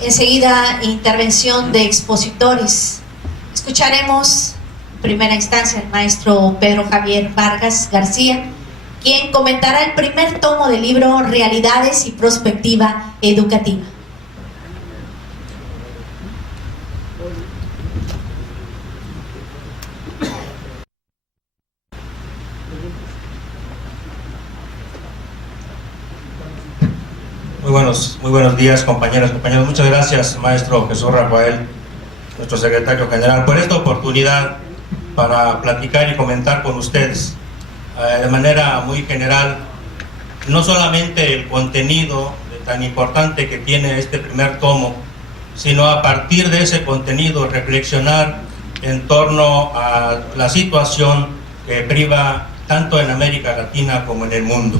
Enseguida, intervención de expositores. Escucharemos en primera instancia al maestro Pedro Javier Vargas García, quien comentará el primer tomo del libro Realidades y Prospectiva Educativa. Muy buenos días, compañeras, compañeros. Muchas gracias, maestro Jesús Rafael, nuestro secretario general, por esta oportunidad para platicar y comentar con ustedes de manera muy general, no solamente el contenido tan importante que tiene este primer tomo, sino a partir de ese contenido reflexionar en torno a la situación que priva tanto en América Latina como en el mundo.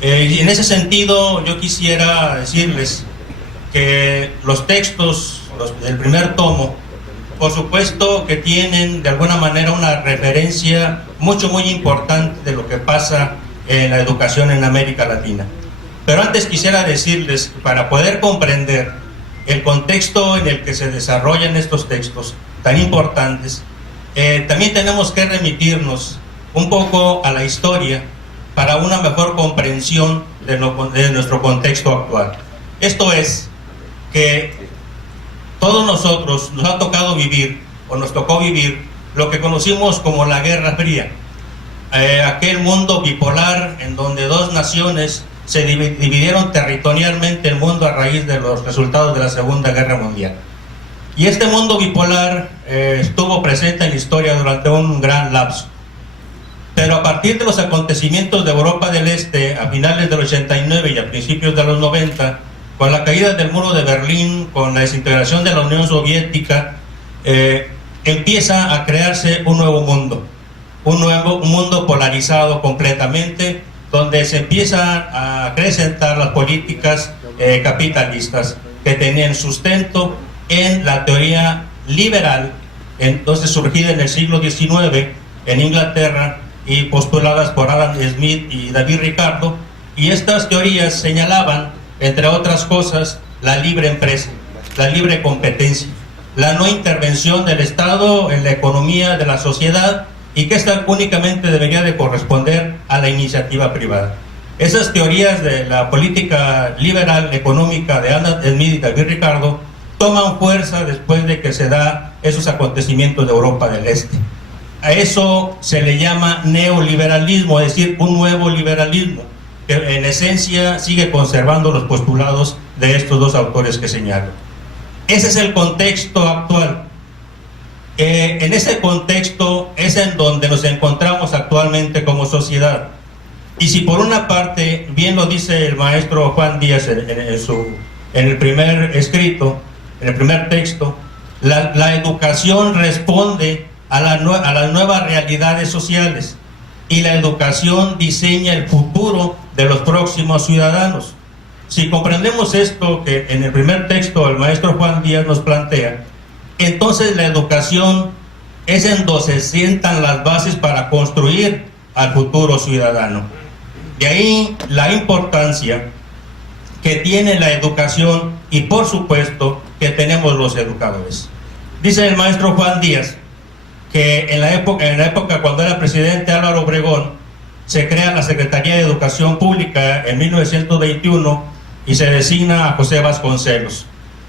Y en ese sentido yo quisiera decirles que los textos del primer tomo, por supuesto que tienen de alguna manera una referencia muy importante de lo que pasa en la educación en América Latina. Pero antes quisiera decirles que para poder comprender el contexto en el que se desarrollan estos textos tan importantes, también tenemos que remitirnos un poco a la historia para una mejor comprensión de nuestro contexto actual. Esto es, que todos nosotros nos ha tocado vivir, o nos tocó vivir, lo que conocimos como la Guerra Fría. Aquel mundo bipolar en donde dos naciones se dividieron territorialmente el mundo a raíz de los resultados de la Segunda Guerra Mundial. Y este mundo bipolar estuvo presente en la historia durante un gran lapso. Pero a partir de los acontecimientos de Europa del Este a finales del 89 y a principios de los 90, con la caída del muro de Berlín, con la desintegración de la Unión Soviética, empieza a crearse un nuevo mundo, un mundo polarizado completamente, donde se empiezan a acrecentar las políticas capitalistas que tenían sustento en la teoría liberal, entonces surgida en el siglo XIX en Inglaterra, y postuladas por Adam Smith y David Ricardo, y estas teorías señalaban, entre otras cosas, la libre empresa, la libre competencia, la no intervención del Estado en la economía de la sociedad, y que esta únicamente debería de corresponder a la iniciativa privada. Esas teorías de la política liberal económica de Adam Smith y David Ricardo toman fuerza después de que se da esos acontecimientos de Europa del Este. A eso se le llama neoliberalismo, es decir, un nuevo liberalismo, que en esencia sigue conservando los postulados de estos dos autores que señalo. Ese es el contexto actual. En ese contexto es en donde nos encontramos actualmente como sociedad. Y si por una parte, bien lo dice el maestro Juan Díaz en el primer escrito, en el primer texto, la educación responde a las nuevas realidades sociales, y la educación diseña el futuro de los próximos ciudadanos. Si comprendemos esto que en el primer texto el maestro Juan Díaz nos plantea, entonces la educación es en donde se sientan las bases para construir al futuro ciudadano. De ahí la importancia que tiene la educación y por supuesto que tenemos los educadores. Dice el maestro Juan Díaz que en la época cuando era presidente Álvaro Obregón, se crea la Secretaría de Educación Pública en 1921 y se designa a José Vasconcelos.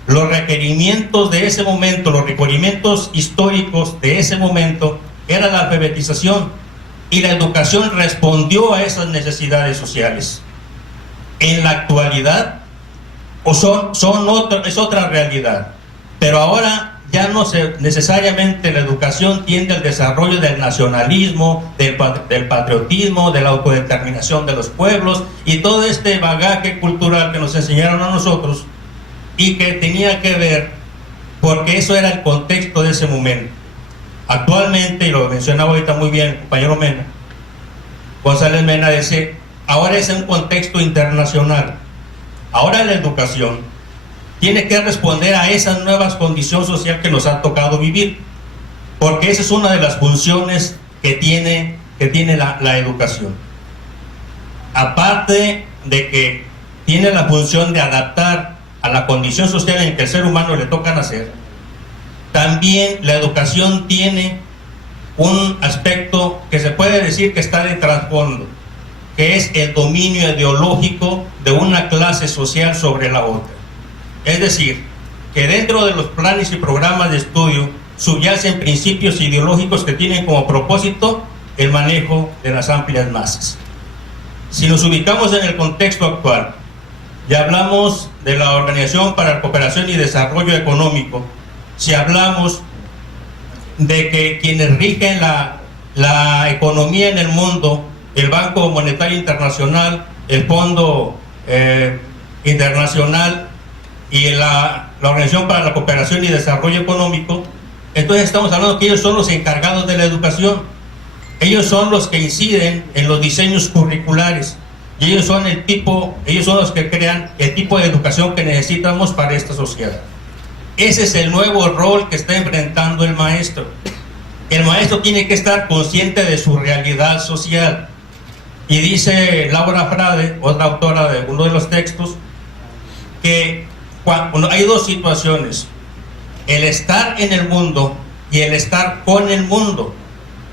Los requerimientos de ese momento, los requerimientos históricos de ese momento, era la alfabetización, y la educación respondió a esas necesidades sociales. En la actualidad, es otra realidad, pero ahora ya no necesariamente la educación tiende al desarrollo del nacionalismo, del patriotismo, de la autodeterminación de los pueblos y todo este bagaje cultural que nos enseñaron a nosotros y que tenía que ver, porque eso era el contexto de ese momento. Actualmente, y lo mencionaba ahorita muy bien el compañero Mena, González Mena, dice, ahora es un contexto internacional. Ahora la educación tiene que responder a esa nueva condición social que nos ha tocado vivir, porque esa es una de las funciones que tiene la educación. Aparte de que tiene la función de adaptar a la condición social en que el ser humano le toca nacer, también la educación tiene un aspecto que se puede decir que está de trasfondo, que es el dominio ideológico de una clase social sobre la otra. Es decir, que dentro de los planes y programas de estudio subyacen principios ideológicos que tienen como propósito el manejo de las amplias masas. Si nos ubicamos en el contexto actual, ya hablamos de la Organización para la Cooperación y Desarrollo Económico, si hablamos de que quienes rigen la economía en el mundo, el Banco Monetario Internacional, el Fondo Internacional y la Organización para la Cooperación y Desarrollo Económico, entonces estamos hablando que ellos son los encargados de la educación, ellos son los que inciden en los diseños curriculares, y ellos son los que crean el tipo de educación que necesitamos para esta sociedad. Ese es el nuevo rol que está enfrentando el maestro. El maestro tiene que estar consciente de su realidad social. Y dice Laura Frade, otra autora de uno de los textos, que hay dos situaciones: el estar en el mundo y el estar con el mundo.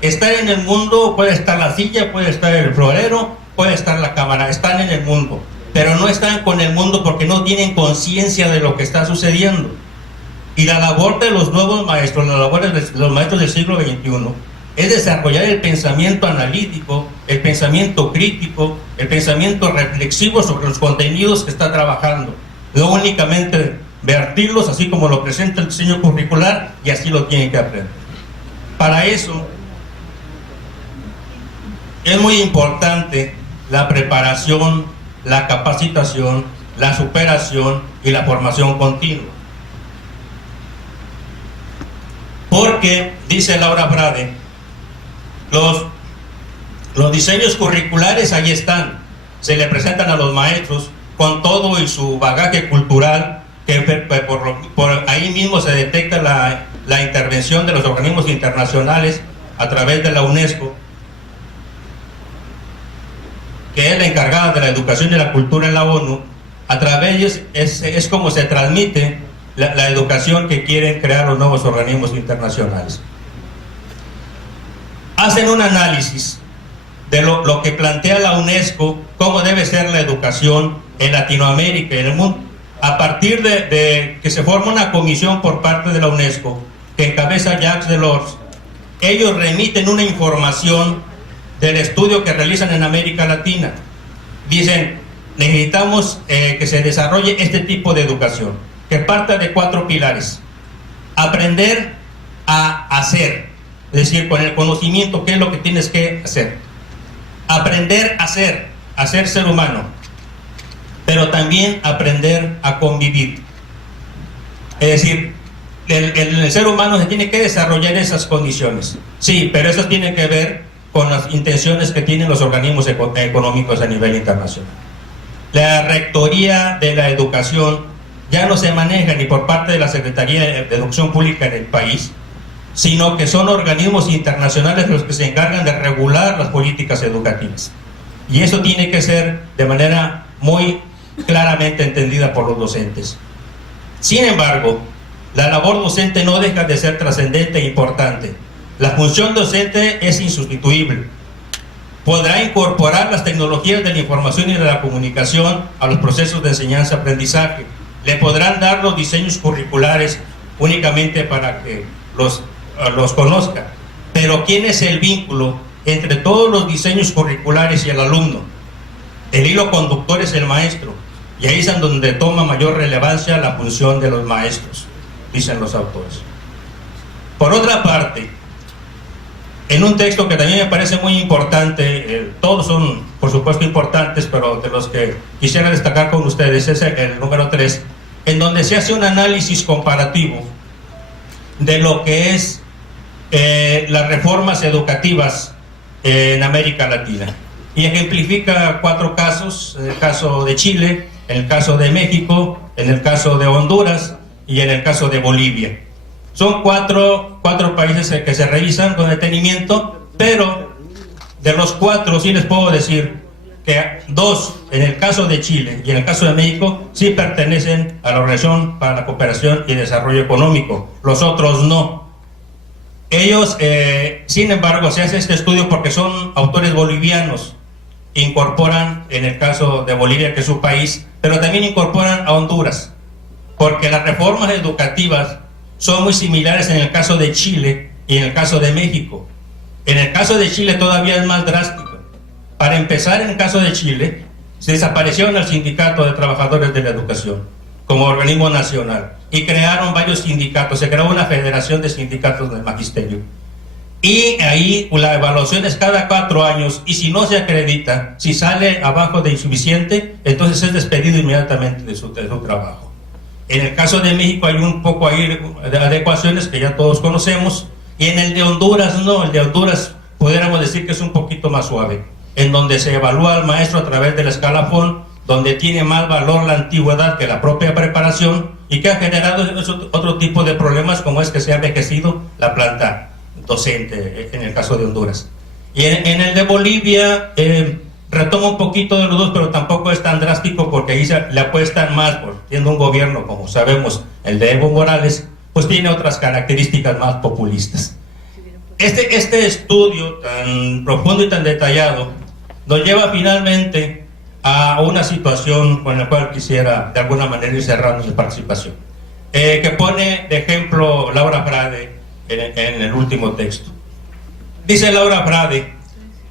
Estar en el mundo puede estar la silla, puede estar el florero, puede estar la cámara. Están en el mundo, pero no están con el mundo porque no tienen conciencia de lo que está sucediendo. Y la labor de los nuevos maestros, la labor de los maestros del siglo XXI, es desarrollar el pensamiento analítico, el pensamiento crítico, el pensamiento reflexivo sobre los contenidos que está trabajando. No únicamente vertirlos así como lo presenta el diseño curricular y así lo tienen que aprender. Para eso es muy importante la preparación, la capacitación, la superación y la formación continua. Porque, dice Laura Frade, los diseños curriculares ahí están, se le presentan a los maestros con todo y su bagaje cultural, que por ahí mismo se detecta la intervención de los organismos internacionales a través de la UNESCO, que es la encargada de la educación y la cultura en la ONU. A través de ellos es como se transmite la educación que quieren crear los nuevos organismos internacionales. Hacen un análisis de lo que plantea la UNESCO, cómo debe ser la educación en Latinoamérica y en el mundo, a partir de que se forma una comisión por parte de la UNESCO que encabeza Jacques Delors. Ellos remiten una información del estudio que realizan en América Latina. Dicen, necesitamos que se desarrolle este tipo de educación, que parta de 4 pilares. Aprender a hacer, es decir, con el conocimiento, qué es lo que tienes que hacer. Aprender a ser ser humano, pero también aprender a convivir. Es decir, el ser humano se tiene que desarrollar esas condiciones. Sí, pero eso tiene que ver con las intenciones que tienen los organismos económicos a nivel internacional. La rectoría de la educación ya no se maneja ni por parte de la Secretaría de Educación Pública en el país, sino que son organismos internacionales los que se encargan de regular las políticas educativas. Y eso tiene que ser de manera muy claramente entendida por los docentes. Sin embargo, la labor docente no deja de ser trascendente e importante. La función docente es insustituible. Podrá incorporar las tecnologías de la información y de la comunicación a los procesos de enseñanza-aprendizaje. Le podrán dar los diseños curriculares únicamente para que los conozca. Pero ¿quién es el vínculo entre todos los diseños curriculares y el alumno? El hilo conductor es el maestro. Y ahí es en donde toma mayor relevancia la función de los maestros, dicen los autores. Por otra parte, en un texto que también me parece muy importante, todos son por supuesto importantes, pero de los que quisiera destacar con ustedes es el número 3, en donde se hace un análisis comparativo de lo que es las reformas educativas en América Latina. Y ejemplifica 4 casos: en el caso de Chile, en el caso de México, en el caso de Honduras y en el caso de Bolivia. Son cuatro países que se revisan con detenimiento, pero de los 4 sí les puedo decir que dos, en el caso de Chile y en el caso de México, sí pertenecen a la Organización para la Cooperación y Desarrollo Económico, los otros no. Ellos, sin embargo, se hace este estudio porque son autores bolivianos, incorporan en el caso de Bolivia, que es su país, pero también incorporan a Honduras, porque las reformas educativas son muy similares en el caso de Chile y en el caso de México. En el caso de Chile todavía es más drástico. Para empezar, en el caso de Chile, se desaparecieron el Sindicato de Trabajadores de la Educación como organismo nacional y crearon varios sindicatos, se creó una federación de sindicatos del magisterio. Y ahí la evaluación es cada 4 años, y si no se acredita, si sale abajo de insuficiente, entonces es despedido inmediatamente de su trabajo. En el caso de México hay un poco ahí de adecuaciones que ya todos conocemos, y en el de Honduras no, el de Honduras pudiéramos decir que es un poquito más suave, en donde se evalúa al maestro a través del escalafón, donde tiene más valor la antigüedad que la propia preparación, y que ha generado otro tipo de problemas, como es que se ha envejecido la planta docente en el caso de Honduras. Y en el de Bolivia retoma un poquito de los dos, pero tampoco es tan drástico, porque ahí le apuestan más, por siendo un gobierno, como sabemos, el de Evo Morales, pues tiene otras características más populistas. Este estudio tan profundo y tan detallado nos lleva finalmente a una situación con la cual quisiera de alguna manera ir cerrando mi participación, que pone de ejemplo Laura Frade en el último texto. Dice Laura Frade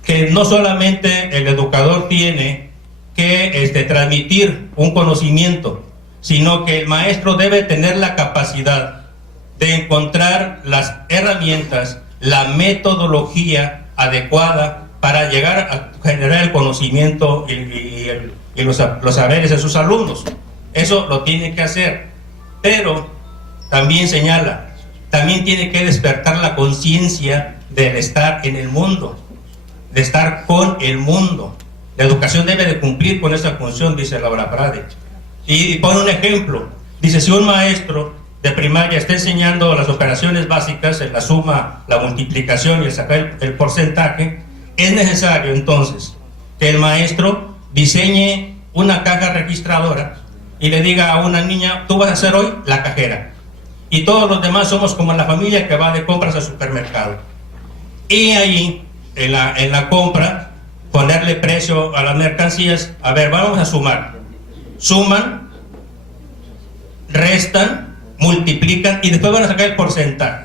que no solamente el educador tiene que transmitir un conocimiento, sino que el maestro debe tener la capacidad de encontrar las herramientas, la metodología adecuada para llegar a generar el conocimiento y los saberes de sus alumnos. Eso lo tiene que hacer, pero también señala, también tiene que despertar la conciencia del estar en el mundo, de estar con el mundo. La educación debe de cumplir con esa función, dice Laura Frade. Y pone un ejemplo, dice, si un maestro de primaria está enseñando las operaciones básicas, en la suma, la multiplicación y el sacar el porcentaje, es necesario entonces que el maestro diseñe una caja registradora y le diga a una niña, tú vas a ser hoy la cajera, y todos los demás somos como la familia que va de compras al supermercado. Y ahí, en la compra, ponerle precio a las mercancías. A ver, vamos a sumar. Suman, restan, multiplican y después van a sacar el porcentaje.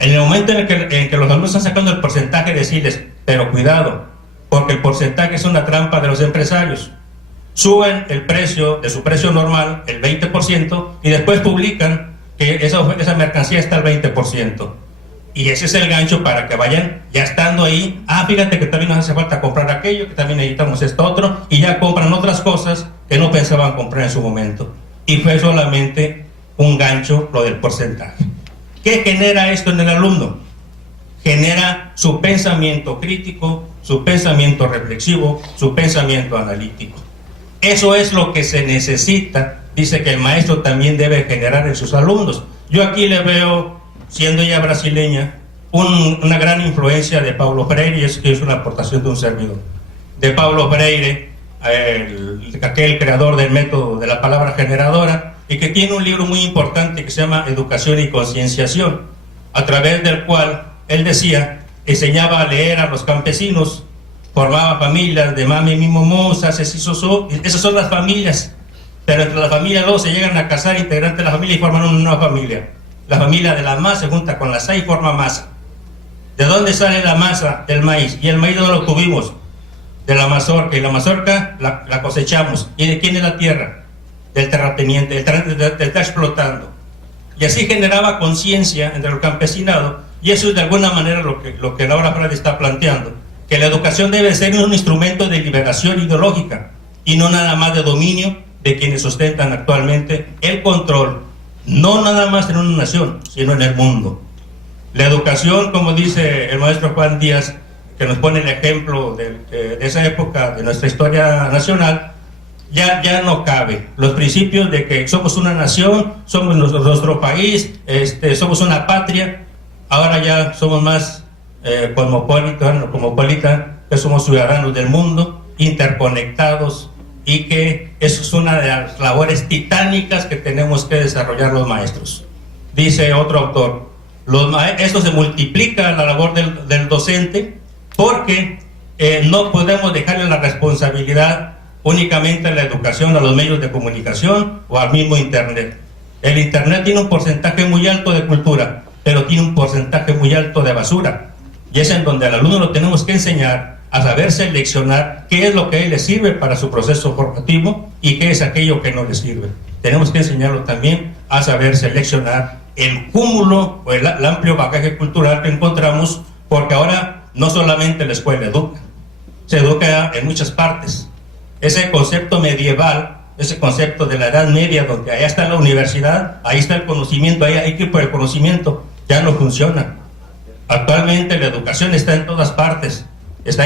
En el momento en que los alumnos están sacando el porcentaje, decirles, pero cuidado, porque el porcentaje es una trampa de los empresarios. Suben el precio de su precio normal, el 20%, y después publican que esa mercancía está al 20%. Y ese es el gancho para que vayan ya estando ahí. Fíjate que también nos hace falta comprar aquello, que también necesitamos esto otro, y ya compran otras cosas que no pensaban comprar en su momento. Y fue solamente un gancho lo del porcentaje. ¿Qué genera esto en el alumno? Genera su pensamiento crítico, su pensamiento reflexivo, su pensamiento analítico. Eso es lo que se necesita, dice que el maestro también debe generar en sus alumnos. Yo aquí le veo, siendo ella brasileña, una gran influencia de Paulo Freire, que es una aportación de un servidor. De Paulo Freire, aquel creador del método de la palabra generadora, y que tiene un libro muy importante que se llama Educación y Concienciación, a través del cual él decía, enseñaba a leer a los campesinos, formaba familias de mami, mimo, moza, sesisoso, esas son las familias, pero entre las familias luego se llegan a casar integrantes de la familia y forman una nueva familia. La familia de la masa se junta con la sa y forma masa. ¿De dónde sale la masa? Del maíz. ¿Y el maíz dónde lo tuvimos? De la mazorca. Y la mazorca la cosechamos. ¿Y de quién es la tierra? Del terrateniente, del terrateniente que está explotando. Y así generaba conciencia entre el campesinado, y eso es de alguna manera lo que Laura Frade está planteando, que la educación debe ser un instrumento de liberación ideológica y no nada más de dominio de quienes sustentan actualmente el control, no nada más en una nación, sino en el mundo. La educación, como dice el maestro Juan Díaz, que nos pone el ejemplo de esa época de nuestra historia nacional, ya no cabe. Los principios de que somos una nación, somos nuestro país, cosmopolita, que somos ciudadanos del mundo, interconectados, y que eso es una de las labores titánicas que tenemos que desarrollar los maestros. Dice otro autor, esto se multiplica la labor del docente, porque no podemos dejarle la responsabilidad únicamente a la educación, a los medios de comunicación o al mismo Internet. El Internet tiene un porcentaje muy alto de cultura, pero tiene un porcentaje muy alto de basura, y es en donde al alumno lo tenemos que enseñar a saber seleccionar qué es lo que a él le sirve para su proceso formativo y qué es aquello que no le sirve. Tenemos que enseñarlo también a saber seleccionar el cúmulo o el amplio bagaje cultural que encontramos, porque ahora no solamente la escuela educa, se educa en muchas partes. Ese concepto medieval, ese concepto de la Edad Media, donde allá está la universidad, ahí está el conocimiento, ahí hay que ir por el conocimiento, ya no funciona. Actualmente la educación está en todas partes, está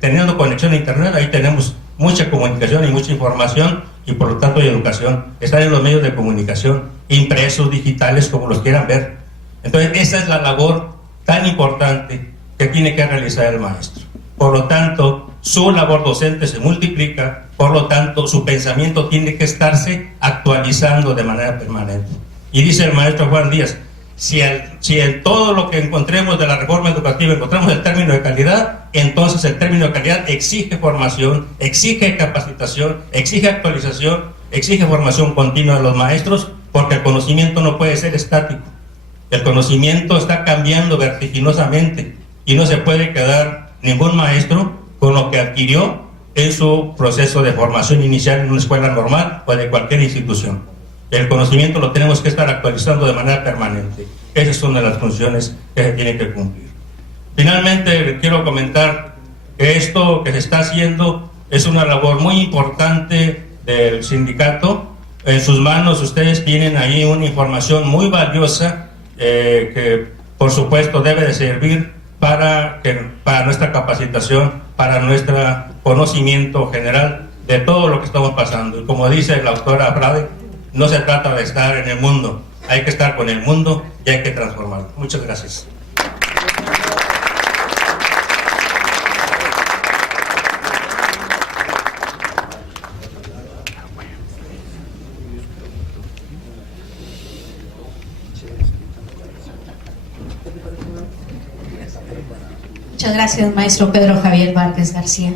teniendo conexión a Internet, ahí tenemos mucha comunicación y mucha información, y por lo tanto hay educación. Están en los medios de comunicación, impresos, digitales, como los quieran ver. Entonces esa es la labor tan importante que tiene que realizar el maestro. Por lo tanto, su labor docente se multiplica, por lo tanto su pensamiento tiene que estarse actualizando de manera permanente. Y dice el maestro Juan Díaz, si en todo lo que encontremos de la reforma educativa encontramos el término de calidad, entonces el término de calidad exige formación, exige capacitación, exige actualización, exige formación continua de los maestros, porque el conocimiento no puede ser estático. El conocimiento está cambiando vertiginosamente y no se puede quedar ningún maestro con lo que adquirió en su proceso de formación inicial en una escuela normal o de cualquier institución. El conocimiento lo tenemos que estar actualizando de manera permanente. Esas son de las funciones que se tienen que cumplir. Finalmente, quiero comentar que esto que se está haciendo es una labor muy importante del sindicato. En sus manos ustedes tienen ahí una información muy valiosa que, por supuesto, debe de servir para nuestra capacitación, para nuestro conocimiento general de todo lo que estamos pasando. Y como dice la autora Frade, no se trata de estar en el mundo, hay que estar con el mundo y hay que transformarlo. Muchas gracias. Muchas gracias, maestro Pedro Javier Vargas García.